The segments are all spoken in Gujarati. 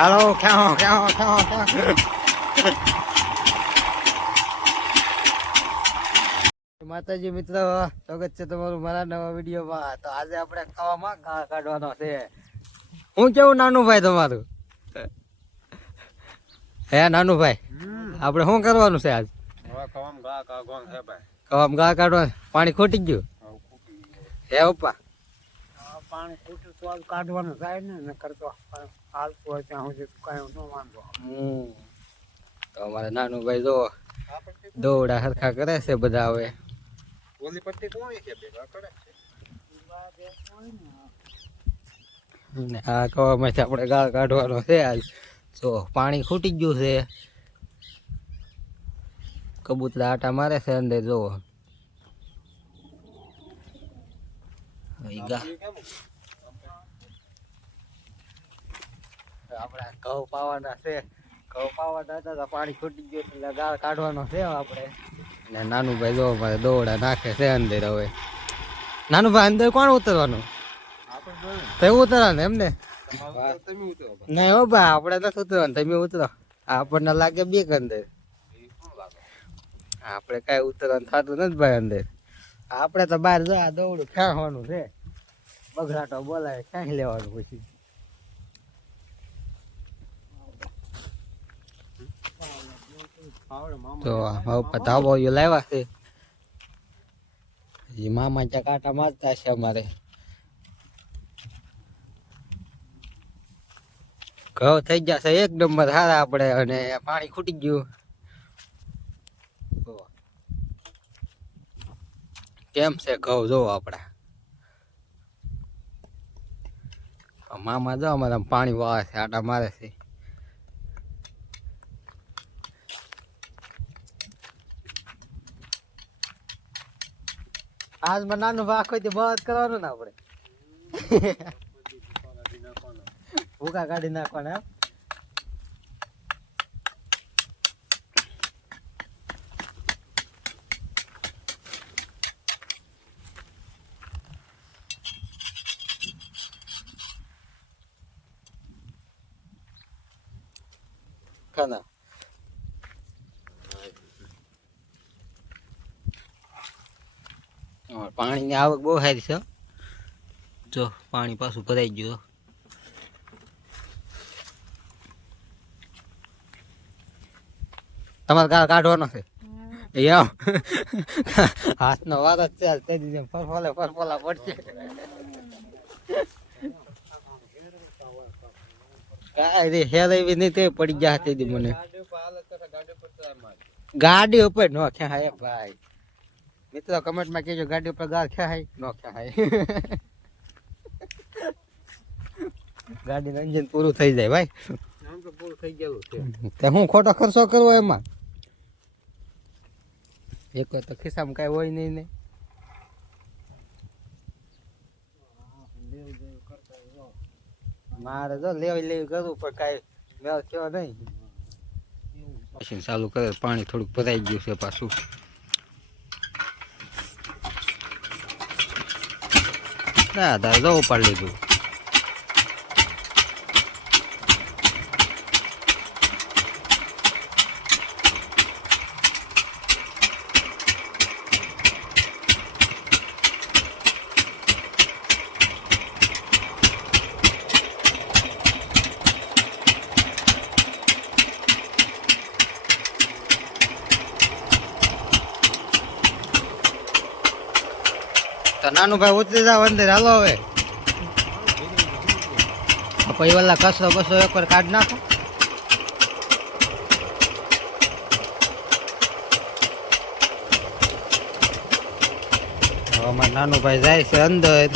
હાલો ક્યાં ક્યાં come on. માતાજી મિત્ર સ્વાગત છે તમારું મારા નવા વિડીયોમાં. તો આજે આપણે ખાવામાં ઘા કાઢવાનો છે. હું કેવું નાનું ભાઈ તમારું? હે નાનું ભાઈ આપણે શું કરવાનું છે આજ? ખાવામાં ઘા કાઢવાનું પાણી ખોટી ગયું? ખૂટી ગયું. હે પપ્પા પાણી ખૂટ્યું કાઢવાનો થાય ને ન કરતો હાલતું હોય ત્યાં સુધી કાંઈ ન વાંધો. હમ. તો અમારે નાનું ભાઈ જો દોડા હરખા કરે છે બધા હવે. ઓલી પટ્ટી કોણ છે ભેગા કરે છે. આ કવામાંથી આપણે ગાળ કાઢવાનો છે આજ જો પાણી ખૂટી ગયું છે. કબૂતરા આટા મારે છે અંદર જોવો ગા. આપણે ઘઉં પાવાના છે. ઘઉં પાવાના હતા તો પાણી ખૂટી ગયું એટલે ગાળ કાઢવાનો છે આપણે. ને નાનું ભાઈ જો મારે દોડા નાખે છે અંદર હવે. નાનું ભાઈ અંદર કોણ ઉતરવાનું? તો એવું ઉતરવાનું એમ ને ઉતરો નહીં હો ભાઈ આપણે નથી ઉતરવાનું તમે ઉતરો. આપણને લાગે બે અંદર. આપણે કાંઈ ઉતરવાનું થતું નથી ભાઈ અંદર. આપણે તો બહાર જો આ દોડું ખેંચવાનું છે. બગડાટો બોલાય ક્યાંય લેવાનું પછી આવડે મામા તો હવે ધાબો યો લાવ્યા છે. હજી મામા ત્યાં કાંટા મારતા છે અમારે. ઘઉં થઈ ગયા છે એક નંબર સારા આપણે અને પાણી ખૂટી ગયું. કેમ છે ઘઉં જોવો આપણા? મામા જો અમારે પાણી વાવે છે આટા મારે છે. આજમાં નાનું ભાગ હોય તો બધ કરવાનું ને આપણે ભૂકા કાઢી નાખવાના એમ. ખાના હા, પાણીની આવક બહુ સારી છે જો પાણી પાછું ભરાઈ ગયું તમારે ગાળ કાઢવાનો છે? હાથનો વાર જ આજ કહી ફરફોલે ફરફોલા પડશે. કાંઈ રે હેર એવી નહીં તે પડી ગયા હતી મને. ગાડી ઉપર નો ખેહાય ભાઈ. મિત્રો કમેન્ટમાં કહેજો ગાડી ઉપર ગાળ ખેહાય નો ખેહાય ગાડીનું એન્જિન પૂરું થઈ જાય ભાઈ. આમ તો પૂરું થઈ ગયેલું છે. તે હું ખોટો ખર્ચો કરવો એમાં? એક તો ખિસ્સામાં કાંઈ હોય નહીં ને. મારે જો લેવી લેવી કરવું પણ કાંઈ મેળ થયો નહીં. મશીન ચાલુ કરે પાણી થોડુંક ભરાઈ ગયું છે પાછું. ના તારે જવું પાડી લીધું. તો નાનું ભાઈ ઉતરી જાવ અંદર, હાલો હવે. પછી ઓલા કચરો બસો એક વાર કાઢ નાખો. અમારું નાનું ભાઈ જાય છે અંદર.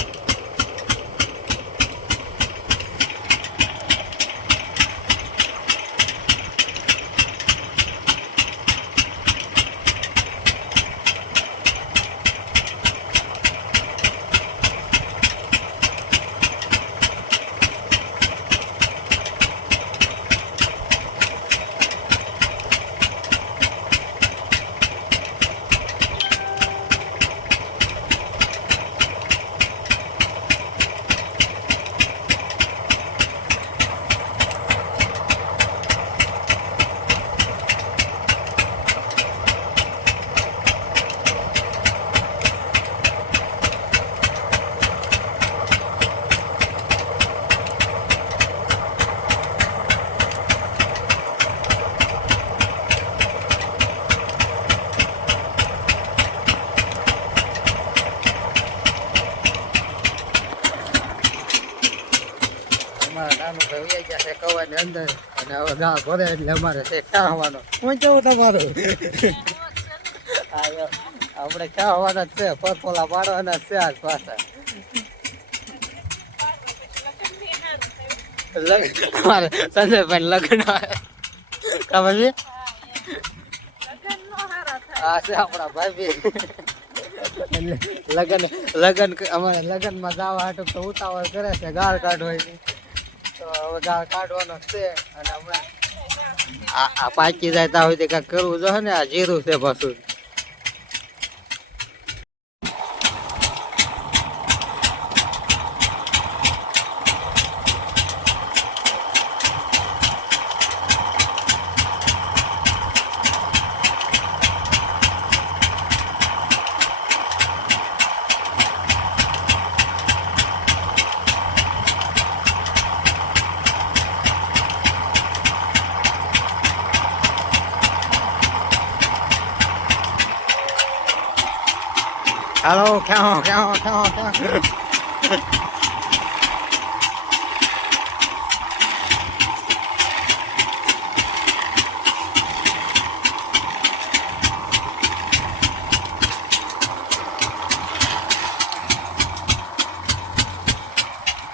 એટલે અમારે છે આવવાનો હું કેવું તમારું આપણે આવવાના જ છે પરપોલા પાડવાના છે આજ પાછા સંજયભાઈ લગ્ન ખબર છે છે આપણા ભાઈ લગન લગન અમારે લગનમાં જવા હાટું તો ઉતાવળ કરે છે, ગાળ કાઢવાની. તો ગાળ કાઢવાનો છે અને હમણાં આ પાકી જાય ત્યાં સુધી કાંઈક કરવું જોઈએ ને? આ જીરું છે પાછું. Hello, come on, come on, come on.